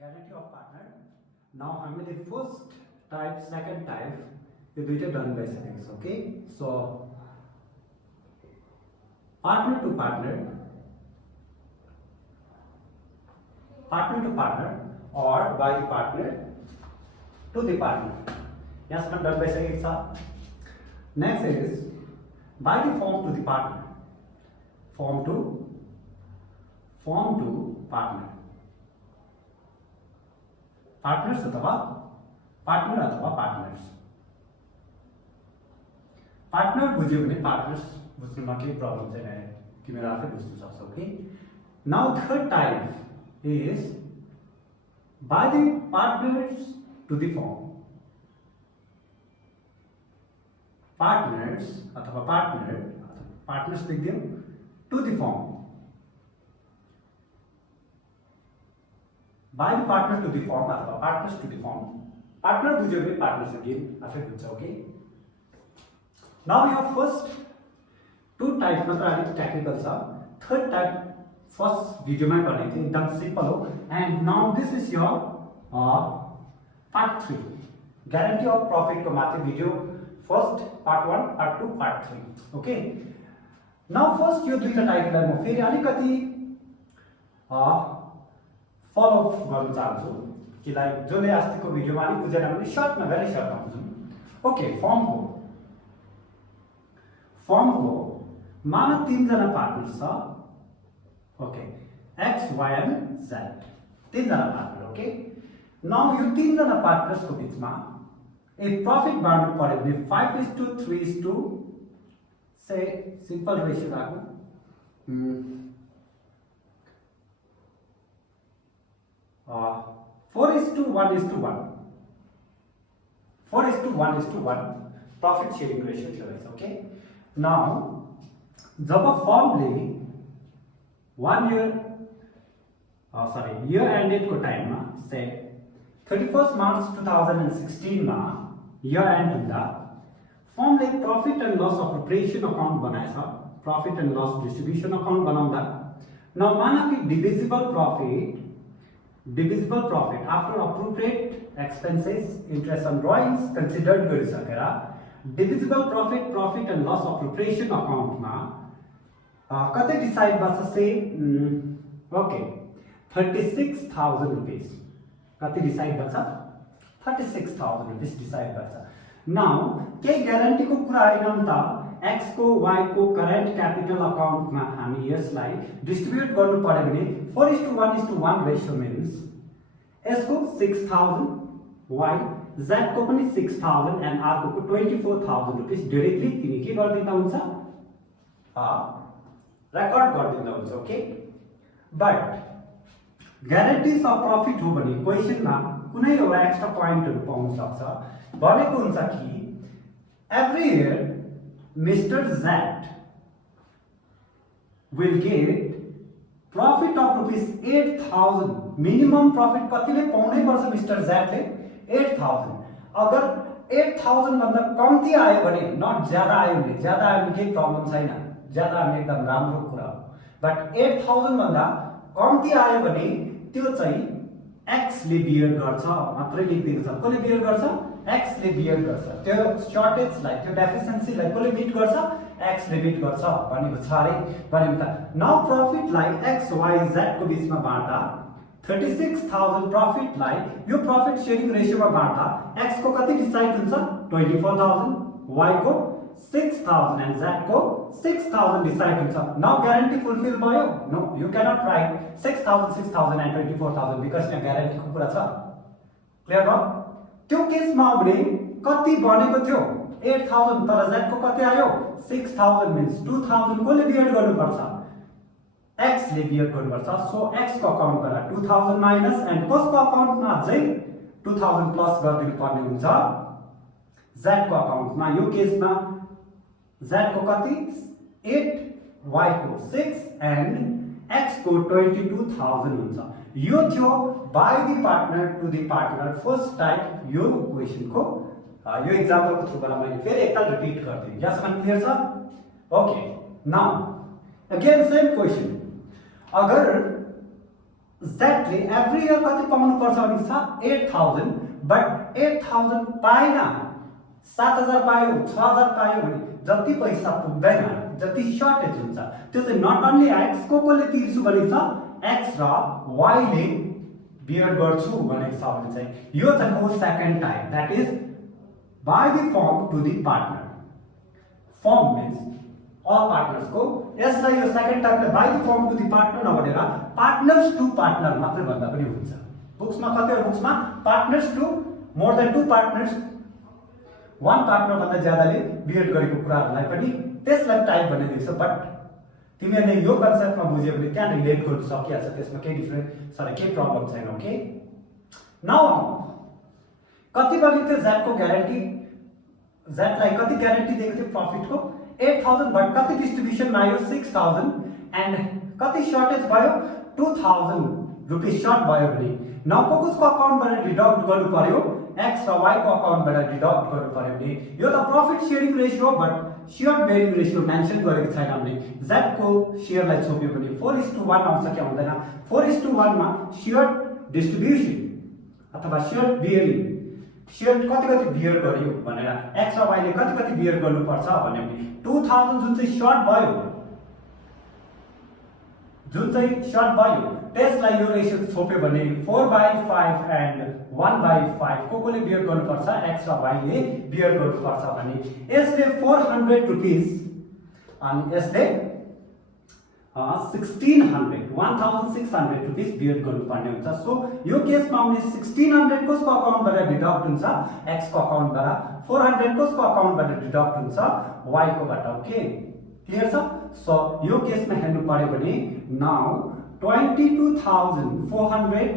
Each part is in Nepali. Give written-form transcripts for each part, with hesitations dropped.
guarantee of partner. Now हामीले first type, second type यो दुईटै डन गरिसकेको छ. Okay, so partner to partner or by the partner to the partner. यसमा डन भइसकेको छ. Next is by the form to the partner. Form to partner. Partners अथवा partner अथवा partners. Partner बुझ्यो भने partners बुझ्नुमा केही प्रब्लम छैन, तिमीहरू आफै बुझ्न सक्छौ. Okay, now third type is by the partners to the form. Partners अथवा partners लेख्दियौ to the form. By the partner to the form अथवा partners to the form. Partner बुझ्यो भने partners again आफै बुझ्छ. Okay, now your first two type मात्र अलिक टेक्निकल छ. थर्ड टाइप फर्स्ट भिडियोमा गर्ने थियो, एकदम सिम्पल हो. And now this is your part 3 guarantee of profit को माथि video. First part 1, part 2, part 3. Okay, now first यो दुईटा टाइपलाई म फेरि अलिकति फलो अप गर्न चाहन्छु कि लाइक जसले अस्तिको भिडियोमा अलिक बुझेन भने सर्टमा भेरी सर्टमा बुझौँ. ओके, फर्मको मान तीनजना पार्टनर्स छ. Okay, X Y and Z, तीनजना पार्टनर. ओके, नाउ यो तीनजना पार्टनर्सको बिचमा एक प्रॉफिट बाँड्नु पर्यो भने 5:3 से सिम्पल रेशियो राख्नु. 4:1:1 4:1:1 प्रॉफिट शेयरिंग रेशियो थियो रहेछ. ओके, नाउ जब फर्मले 1 year एन्डेड को टाइममा से 31 मार्च 2016 मा year एन्ड हुँदा फर्मले profit and loss appropriation account बनाएछ. Profit and loss distribution account बनाउँदा न माना कि divisible profit after appropriate expenses interest and drawings considered गरिसकेर divisible profit and loss appropriation अकाउन्टमा कतै डिसाइड गर्छ से ओके 36,000 रुपीस. कति डिसाइड गर्छ? 36,000 रुपीस डिसाइड गर्छ. नाउ केही ग्यारेन्टीको कुरा आएन नि त. एक्स को वाई को करेन्ट क्यापिटल अकाउन्टमा हामी यसलाई डिस्ट्रिब्युट गर्नु पर्यो भने 4:1:1 रेशियो मिन्स यसको 6,000 वाई, जेड को पनि 6,000 एन्ड आर को 24,000 रुपीस डाइरेक्टली तिमी के गर्दिँदा हुन्छ? रेकर्ड गरिदिँदा हुन्छ. ओके, बट ग्यारेन्टीज अफ प्रॉफिट हो भने क्वेशनमा कुनै एउटा एक्स्ट्रा पोइन्टहरु पाउन सक्छ. भनेको हुन्छ कि every year mister Z will get profit of ₹8,000. Minimum profit कतिले पाउनै पर्छ मिस्टर जेडले? 8,000. अगर 8,000 भन्दा कम्ती आयो भने, नट ज्यादा आयो भने, ज्यादा आयो भने केही प्रब्लम छैन, ज्यादा आयो भने एकदम राम्रो कुरा हो. बट 8,000 भन्दा कम्ती आयो भने त्यो चाहिँ एक्स ले बियर गर्छ मात्रै लेखिदिएको छ. कसले बियर गर्छ? एक्स ले बियर गर्छ. त्यो सर्टेजलाई, त्यो डेफिसिएन्सीलाई कसले मिट गर्छ? एक्स ले मिट गर्छ भनेको छ अरे. भनेको त नाउ प्रॉफिटलाई एक्स वाई जेड को बीचमा बाँड्दा 36,000 प्रॉफिटलाई यो प्रॉफिट शेयरिङ रेशियोमा बाँड्दा एक्स को कति डिसाइड हुन्छ? 24,000, वाई को 6,000 एन्ड जेड को 6,000 डिसाइड हुन्छ. नाउ ग्यारेन्टी फुलफिल भयो? No, you cannot write 6,000 and 24,000 because यहाँ ग्यारेन्टीको कुरा छ. क्लियर भयो? त्यो केसमा हो भने कति बनेको थियो? 8,000, तर जेड को कति आयो? 6,000 मिन्स 2,000 कोले बियर गर्नुपर्छ? एक्स ले बियर गर्नुपर्छ. सो एक्स को अकाउन्टबाट 2,000 माइनस एन्ड कसको अकाउन्टमा चाहिँ 2,000 प्लस गरिदिनु पर्ने हुन्छ? जेड को अकाउन्टमा. यो केसमा जेड को कति? 8, वाई को 6 एन्ड एक्स को 22,000 हुन्छ. यो थियो by the partner to the partner first type. यो क्वेशन को यो एग्जाम्पल को थ्रुबाट मैले फेरि एकताल रिपिट गर्दिन्छु. यहाँसम्म क्लियर छ? Okay, now again same question. अगर जेटले एभ्री इयर कति पाउनु पर्छ भने छ 8000, बट 8000 पाएन, 7000 पायो, 6000 पायो भने जति पैसा पुग्दैन, जति सर्टेज हुन्छ त्यो चाहिँ नट ओन्ली एक्स कोले तिर्छु भनेको छ, एक्स र वाई ले बियर गर्छु भनेको छ भने चाहिँ यो चाहिँ हो second type, that is by the firm to the partner. Firm means all partners को, यसलाई यो सेकेन्ड टाइपले by the firm to the partner नभनेर पार्टनर्स टु पार्टनर मात्र भन्दा पनि हुन्छ। बुक्समा कतिवटा बुक्समा partners to more than two partners, one partner भन्दा ज्यादाले बिएड गरेको कुराहरूलाई पनि त्यसलाई टाइप बनाइदिएको छ। बट तिमीहरूले यो कन्सेप्टमा बुझ्यो भने त्यहाँ रिलेट गर्न सकिहाल्छ, त्यसमा केही डिफरेन्ट सर केही प्रब्लम छैन। ओके, नाउ कति बढी थियो जेटको ग्यारेन्टी, जेटलाई कति ग्यारेन्टी दिएको थियो प्रफिटको 8000, बट कति डिस्ट्रिब्युसन आयो 6000 एन्ड कति सर्टेज भयो 2000 रुपीस सर्ट भयो भने न कसको अकाउन्टबाट डिडक्ट गर्नु पर्यो, एक्स र वाई को अकाउन्टबाट डिडक्ट गर्नु पर्यो भने यो त profit sharing ratio, but share bearing ratio mention गरेको छैन भने जेड को शेयरलाई छोप्यो भने 4:1 आउँछ कि आउँदैन। 4:1 मा शेयर डिस्ट्रिब्युसन अथवा शेयर बियरिङ, शेयर कति बियर गर्यो भनेर एक्स र वाईले कति बियर गर्नुपर्छ भन्यो भने 2000 जुन चाहिँ सर्ट भयो, जुन चाहिँ सर्ट भयो त्यसलाई यो रेशियो छोप्यो भने 4/5 एन्ड 1/5 कोले बियर गर्नुपर्छ, एक्स र वाईले बियर गर्नुपर्छ भने यसले 400 रुपीस अनि यसले 1600 रुपीस बियर गर्नुपर्ने हुन्छ। सो यो केसमा आउने 1600 कसको अकाउन्टबाट डिडक्ट हुन्छ, एक्स को अकाउन्टबाट, 400 कसको अकाउन्टबाट डिडक्ट हुन्छ, वाई कोबाट। ओके, क्लियर छ। सो यो केसमा हेर्नु पर्यो भने नाउ 22400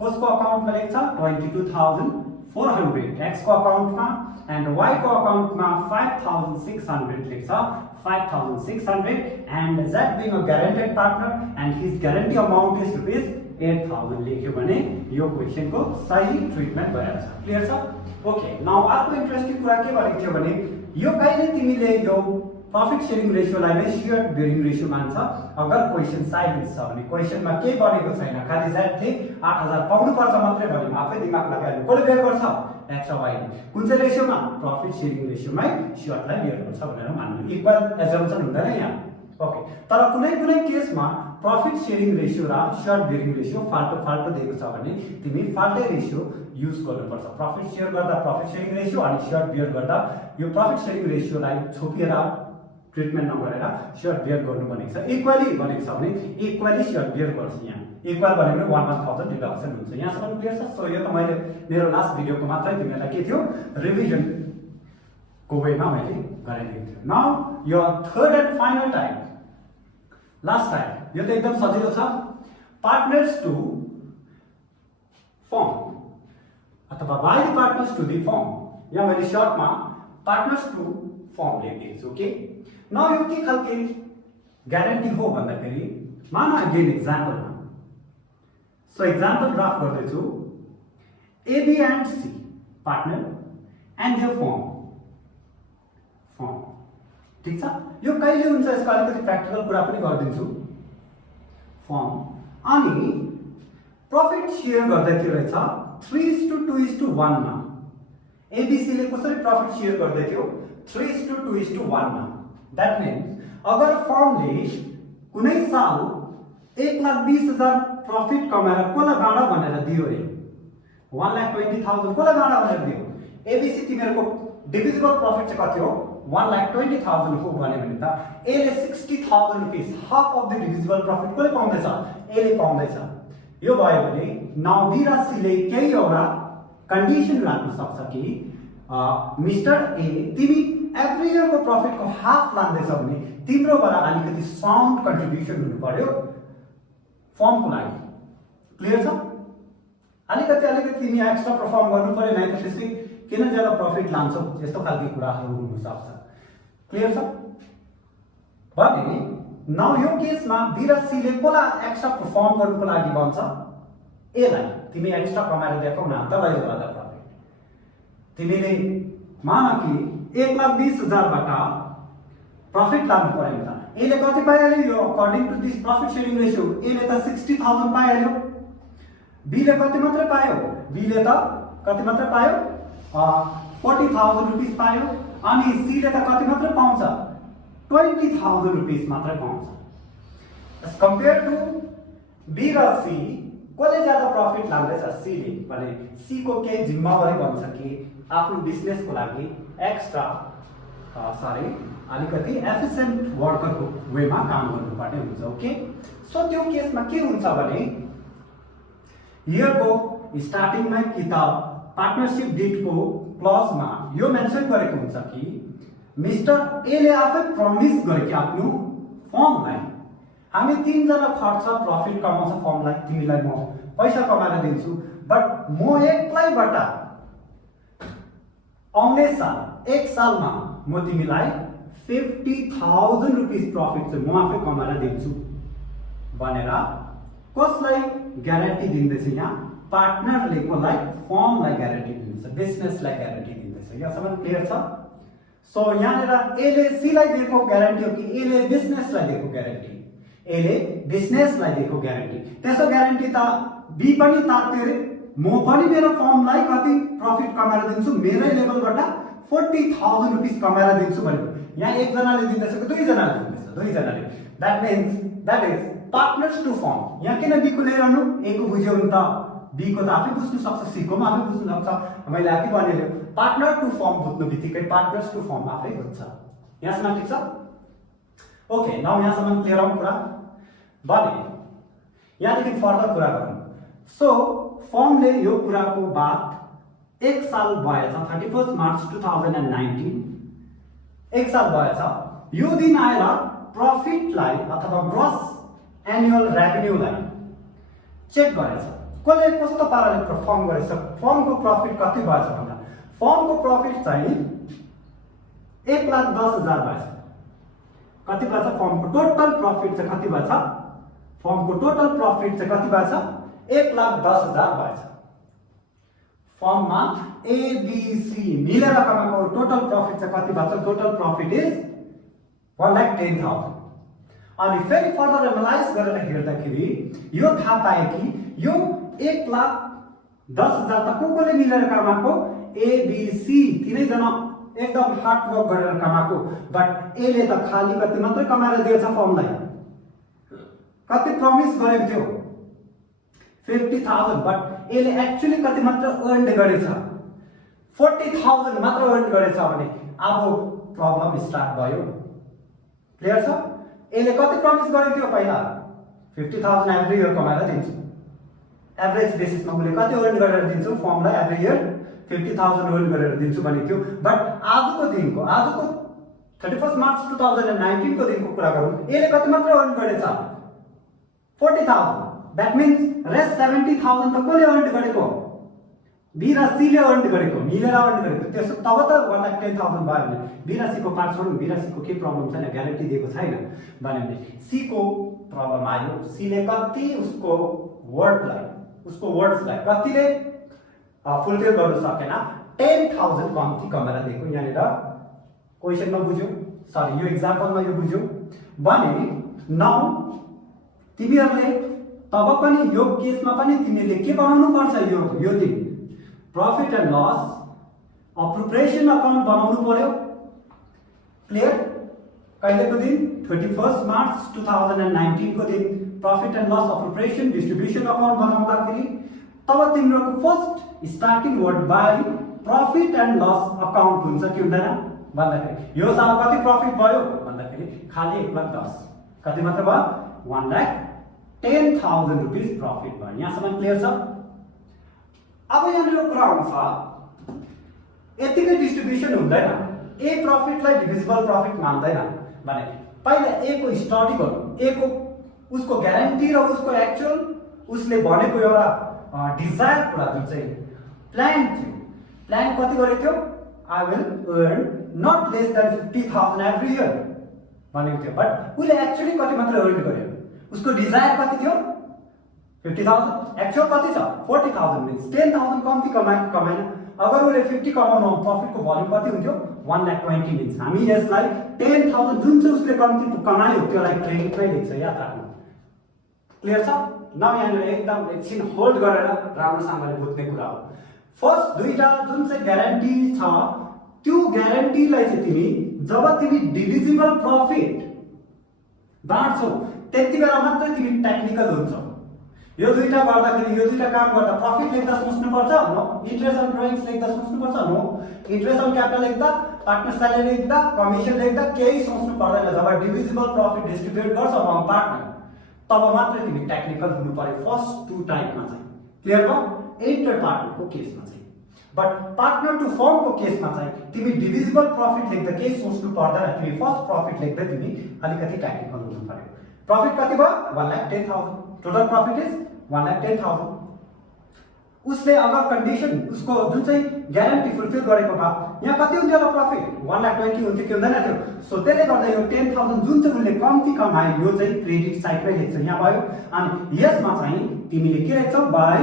कसको अकाउन्टमा लेख्छ 22400 एक्स को अकाउन्टमा एन्ड वाई को अकाउन्टमा 5600 लेख्छ 5600 and Z being a guaranteed partner and his guarantee amount is rupees 8000 लेख्यो भने यो क्वेशनको सही ट्रिटमेन्ट भइहाल्छ। क्लियर छ। ओके, नाउ अर्को इन्ट्रेस्टिङ कुरा के भनेको थियो भने यो कहिले तिमीले यो प्रॉफिट शेयरिङ रेशियोलाई नै शेयर बेयरिङ रेशियो मान्छ अगर क्वेशन साइलेन्स छ भने, क्वेशनमा केही बनेको छैन, खाली जेडले 8000 पाउनु पर्छ मात्रै भने आफै दिमाग लगाएर कसले बेयर गर्छ, एक्स र वाईले कुन चाहिँ रेशियोमा, प्रॉफिट शेयरिङ रेशियोमै शेयरलाई बेयर गर्छ भनेर मान्नु, इक्वल एजम्पसन हुँदैन यहाँ। ओके, तर कुनै केसमा प्रॉफिट शेयरिङ रेशियो र शेयर बेयरिङ रेशियो फाल्टो दिएको छ भने तिमी फाल्टै रेशियो युज गर्नुपर्छ। प्रॉफिट शेयर गर्दा प्रॉफिट शेयरिङ रेशियो अनि शेयर बेयर गर्दा यो प्रॉफिट शेयरिङ रेशियोलाई छोपिएर ट्रिटमेन्ट नगरेर शेयर बेयर गर्नु भनेको छ। इक्वली भनेको छ भने इक्वली शेयर बेयर गर्छ। यहाँ इक्वल भनेको 1000 डिडक्सन हुन्छ। यहाँसम्म क्लियर छ। सो यो त मैले मेरो लास्ट भिडियोको मात्रै तिमीलाई के थियो रिभिजन को वेमा मैले गराइदिएको थियो। नाउ यो third and final type, last type, यो त एकदम सजिलो छ, पार्टनर्स टु फर्म अथवा by the partners to the firm. यहाँ मैले सर्टमा पार्टनर्स टु फर्म लेखिदिएको छु। ओके, नाउ यो के खालके ग्यारेन्टी हो भन्दाखेरि मान अगेन एक्जाम्पलमा, सो एक्जाम्पल ड्राफ्ट गर्दैछु, A B and C partner and their firm, ठीक छ। यो कहिले हुन्छ यसको अलिकति प्र्याक्टिकल कुरा पनि गरिदिन्छु। फर्म अनि प्रॉफिट शेयर गर्दै थियो रहेछ 3:2:1 मा। एबीसी ले कसरी प्रॉफिट शेयर गर्दै थियो 3:2:1 मा। दैट मीन्स अगर फर्मले कुनै साल 1,20,000 प्रॉफिट कमाएर कसलाई बाँड भनेर दियो रे 1,20,000 कसलाई बाँड भनेर दियो, एबीसी तिमीहरुको डिभिजिबल प्रॉफिट चाहिँ कति हो 1,20,000 हो भने त एले 60,000 rupees half of the divisible profit कसले पाउँदैछ, एले पाउँदैछ। यो भयो भने नाउ बी र सी ले केही एउटा कन्डिसन राख्न सक्छ कि मिस्टर ए तिमी एभ्री इयर को प्रॉफिट को हाफ लाग्दैछ भने तिम्रोबाट अलिकति साउन्ड कन्ट्रिब्युसन हुनु पर्यो फर्म को लागि। क्लियर छ। अलिकति तिमी एक्स्ट्रा परफर्म गर्नु पर्यो, नै त त्यसै किन ज्यादा प्रॉफिट लान्छौ, यस्तो खालको कुराहरू हुन सक्छ। क्लियर छ। भने नाउ यो केसमा बी र सी ले कसलाई एक्स्ट्रा परफर्म गर्नुको लागि भन्छ, ए लाई तिमी एक्स्ट्रा कमाएर देखाउ न त लैजाऊ गर्दा प्रॉफिट। तिमीले मान कि 1,20,000 बाट प्रॉफिट लानु पर्यो त एले कति पाइहाल्यो यो according to this profit sharing ratio एले त 60,000 पाइहाल्यो बी ले कति मात्र पायो बी ले त कति मात्र पायो 40,000 रुपैयाँ पायो अनि सी ले त कति मात्र पाउँछ 20,000 रुपैयाँ मात्र पाउँछ एज कम्पेयर टु बी र सी कसले ज्यादा प्रॉफिट लाग्दैछ सी ले भने सी को के जिम्मेवारी बन्छ कि आफ्नो बिजनेस को लागि एक्स्ट्रा अलिकति एफिसिएन्ट वर्करको वेमा काम गर्नुपर्ने हुन्छ ओके सो त्यो केसमा के हुन्छ भने इयरको स्टार्टिङमा कि त पार्टनरशिप डिडको क्लजमा यो मेन्सन गरेको हुन्छ कि मिस्टर ए ले आफै प्रमिस गरे कि आफ्नो फर्मलाई हामी तीन जना खर्च प्रॉफिट कमाउँछ फर्मलाई तिमीलाई म पैसा कमाएर दिन्छु बट म एक्लैबाट आउने साल एक सालमा म तिमीलाई 50,000 रुपैयाँ प्रॉफिट चाहिँ म आफै कमाएर दिन्छु भनेर कसलाई ग्यारेन्टी दिँदैछ यहाँ पार्टनरले कसलाई फर्मलाई ग्यारेन्टी दिँदैछ बिजनेसलाई ग्यारेन्टी दिँदैछ यहाँसम्म क्लियर छ सो यहाँनिर ए ले सी लाई दिएको ग्यारेन्टी हो कि ए ले बिजनेसलाई दिएको ग्यारेन्टी ए ले बिजनेसलाई दिएको ग्यारेन्टी त्यसो ग्यारेन्टी त बी पनि तात्यो रे म पनि मेरो फर्मलाई कति प्रॉफिट कमाएर दिन्छु मेरै लेभलबाट 40,000 रुपैयाँ कमाएर दिन्छु भनेको यहाँ एक जनाले दिँदैछ कि दुई जनाले दिँदैछ दुई जनाले that is partners to firm यहाँ किन बी को लिइरहनु ए को बुझ्यो भने त बी को त आफै बुझ्नु सक्छ सी को आफै बुझ्नु सक्छ मैले आफै भनेको पार्टनर टु फर्म बुझ्नु बित्तिकै पार्टनर्स टु फर्म आफै बुझ्छ यहाँसम्म ठीक छ ओके नाउ यहाँसम्म क्लियर हो कुरा भने यहाँदेखि फर्दर कुरा गरौँ सो फर्मले यो कुराको बात एक साल भएछ 31 मार्च 2019 एक साल भएछ यो दिन आएर प्रॉफिटलाई अथवा ग्रॉस एनुअल रेभेन्यूलाई चेक गरेछ कसले कस्तो पाराले परफर्म गरेछ फर्मको प्रॉफिट कति भएछ भन्दा फर्मको प्रॉफिट चाहिँ 1,10,000 भएछ कति भएछ फर्मको टोटल प्रॉफिट चाहिँ कति भएछ फर्मको टोटल प्रॉफिट चाहिँ कति भएछ 1,10,000 भएछ फर्ममा ए बी सी मिलेर कमाएको टोटल प्रॉफिट चाहिँ कति भएछ टोटल प्रॉफिट इज 1,10,000 अनि फेरि फर्दर एनालाइज गरेर हेर्दाखेरि यो थाहा पाए कि यो 1,10,000 त कोले मिलेर कमाएको ए बी सी तीनैजना एकदम हार्ड वर्क गरेर कमाएको बट ए ले त खाली कति मात्रै कमाएर दिएछ फर्मलाई कति प्रमिस गरेको थियो 50,000 बट ए ले एक्चुअली कति मात्र अर्न गरेछ 40,000 मात्र अर्न गरेछ भने अब प्रब्लम स्टार्ट भयो क्लियर छ ए ले कति प्रमिस गरेको थियो पहिला 50,000 एभ्री इयर कमाएर दिन्छु एभरेज बेसिसमा मैले कति अर्न गरेर दिन्छु फर्मलाई एभ्री इयर 50,000 अर्न गरेर दिन्छु भनेको थियो बट आजको 31 मार्च 2019 को दिनको कुरा गरौँ ए ले कति मात्र अर्न गरेछ 40,000 दैट मीन्स रेस्ट 70,000 त कसले अर्न गरेको बी र सी ले अर्न गरेको मिलेर अर्न गरेको त्यसो तब त 1,10,000 भयो भने बी र सी को पार्ट छोड्नु बी र सी को के प्रब्लम छैन ग्यारेन्टी दिएको छैन भने सी को प्रब्लम आयो सी ले कति उसको वर्ड्सलाई कतिले फुलफिल गर्न सकेन 10,000 कम्ती कमाएर दिएको यहाँनिर क्वेशनमा बुझ्यौ सरी यो एक्जाम्पलमा यो बुझ्यौ भने नाउ तिमीहरुले तब पनि यो केसमा पनि तिमीले के बनाउनु पर्छ यो दिन profit and loss appropriation account बनाउनु पर्यो क्लियर कहिलेको दिन 31 मार्च 2019 को दिन profit and loss appropriation distribution account बनाउँदाखेरि तब तिम्रो first starting word by profit and loss account हुन्छ कि हुँदैन भन्दाखेरि यो साल कति प्रॉफिट भयो भन्दाखेरि खाली 1,10,000 कति मात्र भयो 1,10,000 रुपैयाँ प्रॉफिट भयो यहाँसम्म क्लियर छ अब यहाँनिर कुरा आउँछ यतिकै डिस्ट्रिब्युसन हुँदैन ए प्रॉफिटलाई डिभिजिबल प्रॉफिट मान्दैन भने पहिला ए को स्टडी गरौँ ए को उसको ग्यारेन्टी र उसको एक्चुअल उसले भनेको एउटा डिजायर कुरा जुन चाहिँ प्लान थियो प्लान कति गरेको थियो I will earn not less than 50,000 every year भनेको थियो बट उसले एक्चुअली कति मात्र अर्न गर्यो उसको डिजायर कति थियो 50,000 एक्चुअल कति छ 40,000 मिन्स 10,000 कम्ती कमाएन अगर उसले 50 कमाउनु प्रफिटको भोल्युम कति हुन्थ्यो 1,20,000 मिल्छ। हामी यसलाई 10,000 जुन चाहिँ उसले कम्ती कमायो त्यसलाई क्रेडिटमै लेख्छ, याद राख्नु। क्लियर छ? नाउ यहाँनिर एकदम एकछिन होल्ड गरेर राम्रोसँगले बुझ्ने कुरा हो। फर्स्ट दुईटा जुन चाहिँ ग्यारेन्टी छ त्यो ग्यारेन्टीलाई चाहिँ तिमी जब तिमी डिभिजिबल प्रफिट बाँड्छौ त्यति बेला मात्रै तिमी टेक्निकल हुन्छौ। यो दुईटा गर्दाखेरि यो दुईटा काम गर्दा प्रफिट लेख्दा सोच्नुपर्छ नो, इन्ट्रेस्ट अन ड्रइङ्स लेख्दा सोच्नुपर्छ नो, इन्ट्रेस्ट अन क्यापिटल लेख्दा, पार्टनर स्यालेरी लेख्दा, कमिसन लेख्दा केही सोच्नु पर्दैन। जब डिभिजिबल प्रफिट डिस्ट्रिब्युट गर्छ अमङ पार्टनर तब मात्रै तिमी टेक्निकल हुनु पर्यो फर्स्ट टु टाइपमा चाहिँ। क्लियर भयो? एन्टर पार्टनरको केसमा चाहिँ। बट पार्टनर टु फर्मको केसमा चाहिँ तिमी डिभिजिबल प्रफिट लेख्दा केही सोच्नु पर्दैन, तिमी फर्स्ट प्रफिट लेख्दै तिमी अलिकति टेक्निकल हुनु पर्यो। प्रफिट कति भयो 1,10,000, टोटल प्रफिट इज 1,10,000। उसले अगर कन्डिसन उसको जुन चाहिँ ग्यारेन्टी फुलफिल गरेको भए यहाँ कति हुन्थ्यो होला प्रफिट 1,20,000 हुन्थ्यो कि हुँदैन थियो। सो त्यसले गर्दा यो 10,000 जुन चाहिँ उसले कम्ती कमायो यो चाहिँ क्रेडिट साइडमै लेख्छ यहाँ भयो। अनि यसमा चाहिँ तिमीले के लेख्छौ बाइ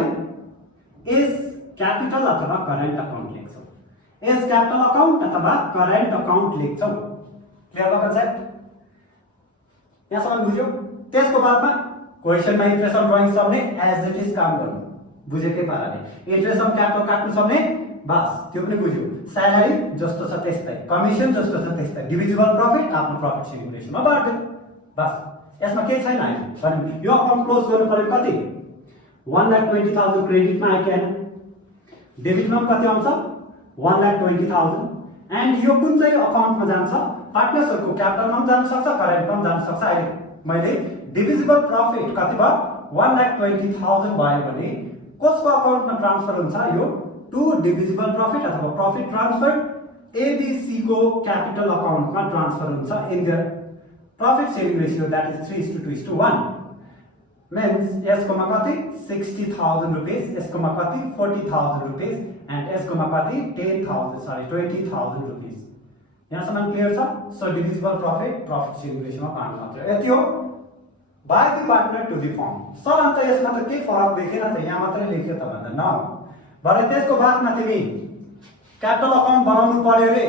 एस क्यापिटल अथवा करेन्ट अकाउन्ट लेख्छौ, एस क्यापिटल अकाउन्ट अथवा करेन्ट अकाउन्ट लेख्छौ। क्लियर भयो कन्सेप्ट? यहाँसम्म बुझ्यो? त्यसको बादमा क्वेसनमा इन्ट्रेस्ट अन ड्रइङ सबले एज इट इज काम गर्नु, बुझेकै पाराले। इन्ट्रेस्ट अन क्यापिटल काट्नु सबले बस त्यो पनि बुझ्यो। स्यालेरी जस्तो छ त्यस्तै, कमिसन जस्तो छ त्यस्तै, डिभिजिबल प्रफिट आफ्नो प्रफिट सेयरिङ रेशियोमा बाँड्दियो बस। यसमा केही छैन हैन। यो अकाउन्ट क्लोज गर्नु पर्यो कति 1,20,000 क्रेडिटमा आयो कि हैन, डेबिटमा कति आउँछ 1,20,000। एन्ड यो कुन चाहिँ अकाउन्टमा जान्छ पार्टनर्सहरुको क्यापिटलमा पनि जान सक्छ, करेन्टमा पनि जान सक्छ। अहिले मैले डिभिजिबल प्रफिट कति भयो 1,20,000 भयो भने कसको अकाउन्टमा ट्रान्सफर हुन्छ यो टु डिभिजिबल प्रफिट अथवा प्रफिट ट्रान्सफर एबीसी को क्यापिटल अकाउन्टमा ट्रान्सफर हुन्छ in their profit sharing ratio that is 3:2:1 means यसकोमा कति 60,000 रुपैयाँ, यसकोमा कति 40,000 रुपैयाँ एन्ड यसकोमा कति 20,000 रुपैयाँ। यहाँसम्म क्लियर छ? So divisible profit profit sharing रेशियोमा बाँड्नु मात्र यति हो। By the partner to the firm. Sir अन्त यसमा त केही फरक देखेन त, यहाँ मात्रै लेख्यो त भन्दा न। भरे त्यसको बादमा तिमी क्यापिटल अकाउन्ट बनाउनु पर्यो रे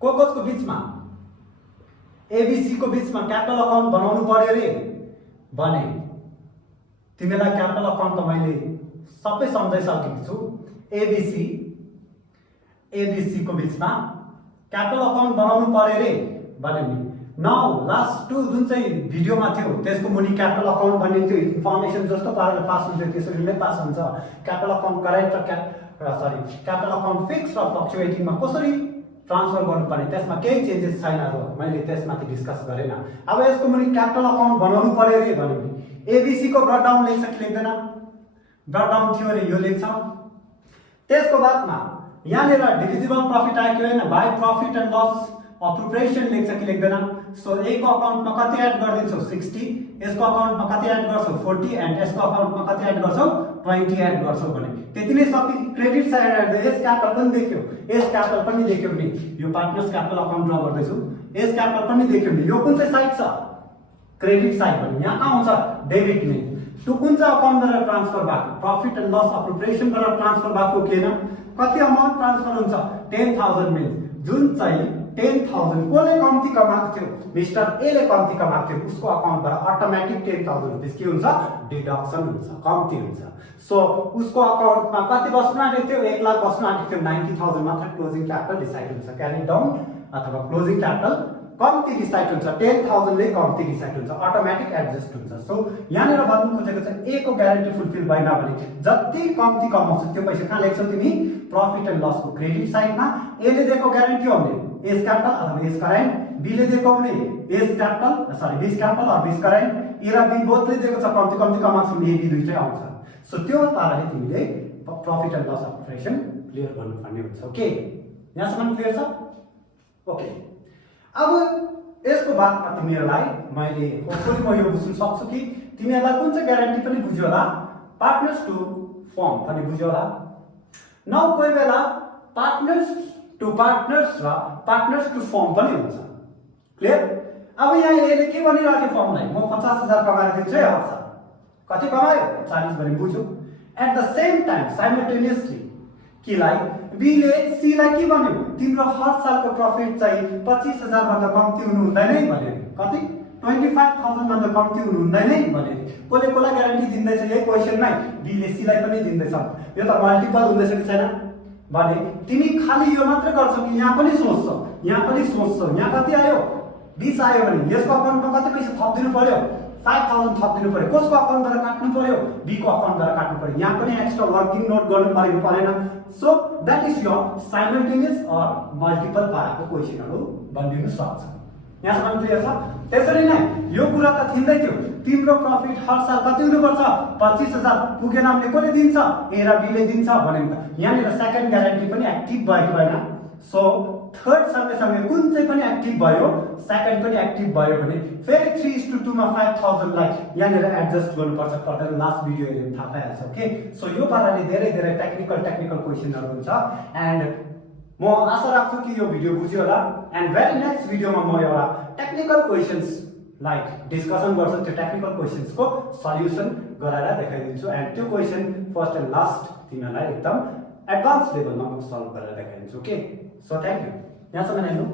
कसको बीचमा एबीसी को बीचमा क्यापिटल अकाउन्ट बनाउनु पर्यो रे भने तिमीलाई क्यापिटल अकाउन्ट त मैले सबै सम्झाइसकेको छु। एबीसी को बीचमा क्यापिटल अकाउन्ट बनाउनु पर्यो रे भने नाउ लास्ट टु जुन चाहिँ भिडियोमा थियो त्यसको मुनि क्यापिटल अकाउन्ट बनिन्थ्यो, इन्फर्मेसन जस्तो पाराले पास हुन्थ्यो त्यसरी नै पास हुन्छ। क्यापिटल अकाउन्ट करेन्ट र क्यापिटल अकाउन्ट फिक्स र फ्लक्चुएटिङमा कसरी ट्रान्सफर गर्नुपर्ने त्यसमा केही चेन्जेस छैन, मैले त्यसमाथि डिस्कस गरेन। अब यसको मुनि क्यापिटल अकाउन्ट बनाउनु पर्यो रे भने एबीसी को ब्रट डाउन लेख्छ कि लेख्दैन? ब्रट डाउन थियो रे यो लेख्छ। त्यसको बादमा यहाँनिर डिभिजिबल प्रफिट आयो कि हैन बाइ प्रफिट एन्ड लस अप्रोप्रिएसन लेख्छ कि लेख्दैन? सो ए को अकाउन्टमा कति एड गरिदिन्छौ 60, यसको अकाउन्टमा कति एड गर्छौ 40 एन्ड यसको अकाउन्टमा कति एड गर्छौ 20 एड गर्छौ भने त्यति नै सबै credit side add as capital पनि देख्यो, एस क्यापिटल पनि देख्यो भने यो पार्टनर्स क्यापिटल अकाउन्ट ड्रा गर्दै छु, एस क्यापिटल पनि देख्यो भने यो कुन चाहिँ साइड छ क्रेडिट साइड भने यहाँ कहाँ आउँछ डेबिट में। त्यो कुन चाहिँ अकाउन्टबाट ट्रान्सफर भएको प्रफिट एन्ड लस अप्रोप्रिएसनबाट ट्रान्सफर भएको किन कति अमाउन्ट ट्रान्सफर हुन्छ 10,000 मिल्छ। जुन चाहिँ 10,000 कोले कम्ती कमाएको थियो मिस्टर ए ले कम्ती कमाएको थियो उसको अकाउन्टबाट अटोमेटिक 10,000 रुपैयाँ के हुन्छ डिडक्सन हुन्छ, कम्ती हुन्छ। सो उसको अकाउन्टमा कति बस्न आँटेको थियो 1 लाख बस्न आँटेको थियो 90,000 मात्र क्लोजिङ क्यापिटल डिसाइड हुन्छ, क्यारी डाउन अथवा क्लोजिङ क्यापिटल कम्ती डिसाइड हुन्छ, 10,000 ले कम्ती डिसाइड हुन्छ, अटोमेटिक एडजस्ट हुन्छ। सो यहाँनिर भन्नु खोजेको छ ए को ग्यारेन्टी फुलफिल भएन भने जति कम्ती कमाउँछ त्यो पैसा कहाँ लेख्छौ तिमी प्रफिट एन्ड लस को क्रेडिट साइडमा। ए ले दिएको ग्यारेन्टी हो भने एस क्यापिटल अथवा एस करेन्ट, बी ले दिएको भने एस क्यापिटल सरी बीस क्यापिटल अर बीस करेन्ट, ए र बी बोथले दिएको छ कम्ती कम्ती कमाएको छ ए बी दुईटै आउँछ। सो त्यो पाराले तिमीले प्रफिट एन्ड लस अप्रोप्रिएसन क्लियर गर्नुपर्ने हुन्छ। ओके यहाँसम्म क्लियर छ? ओके अब यसको बादमा तिमीहरूलाई मैले होपफुली म यो बुझ्न सक्छु कि तिमीहरूलाई कुन चाहिँ ग्यारेन्टी पनि बुझ्यो होला, पार्टनर्स टु फर्म पनि बुझ्यो होला। नाउ कोही बेला पार्टनर्स टु पार्टनर्स र पार्टनर्स टु फर्म पनि हुन्छ। क्लियर? अब यहाँ यसले के भनिरहेको थियो फर्मलाई म 50,000 कमाएर दिन्छु है हप्ता, कति कमायो 40 भने बुझ्यो। At the same time simultaneously लाई बीले सी लाई के भन्यो तिम्रो हर सालको प्रफिट चाहिँ 25,000 भन्दा कम्ती हुनु हुँदैन भन्यो कति 25,000 भन्दा कम्ती हुनु हुँदैन भन्यो कसले कसलाई ग्यारेन्टी दिँदैछ यही क्वेशनमा बीले सी लाई पनि दिँदैछ यो त मल्टिपल हुँदैछ कि छैन भने तिमी खाली यो मात्र गर्छौ कि यहाँ पनि सोच्छौ यहाँ कति आयो 20 आयो भने यसको अकाउन्टमा कति पैसा थपिदिनु पर्यो 5,000 थपिदिनु पर्यो कसको अकाउन्टबाट काट्नु पर्यो बी को अकाउन्टबाट काट्नु पर्यो यहाँ पनि एक्स्ट्रा वर्किङ नोट गर्नु पर्यो परेन so that is your simultaneous or multiple पाराको क्वेशनहरु बनिनु सक्छ यहाँसम्म क्लियर छ त्यसरी नै यो कुरा त थिन्दै थियो तिम्रो प्रफिट हर साल कति हुनुपर्छ 25,000 पुगेन भने कसले दिन्छ ए र बी ले दिन्छ भने त यहाँनिर सेकेन्ड ग्यारेन्टी पनि एक्टिभ भयो कि भएन सो थर्ड सँगै कुन चाहिँ पनि एक्टिभ भयो सेकेन्ड पनि एक्टिभ भयो भने फेरि 3:2 मा 5,000 लाई यहाँनिर एडजस्ट गर्नुपर्छ पढेर लास्ट भिडियो हेरेर थाहा पाइहाल्छ ओके सो यो पाराले धेरै टेक्निकल क्वेशनहरु हुन्छ एन्ड म आशा राख्छु कि यो भिडियो बुझ्यो होला एन्ड भेरी नेक्स्ट भिडियोमा म एउटा टेक्निकल क्वेशन्स लाइक डिस्कसन गर्छु त्यो टेक्निकल क्वेशन्सको सल्युसन गराएर देखाइदिन्छु एन्ड त्यो क्वेशन फर्स्ट एन्ड लास्ट तिमीलाई एकदम एडभान्स लेभलमा म सल्भ गरेर देखाइदिन्छु ओके सो थ्यांक यू यहाँसम्म हेर्नु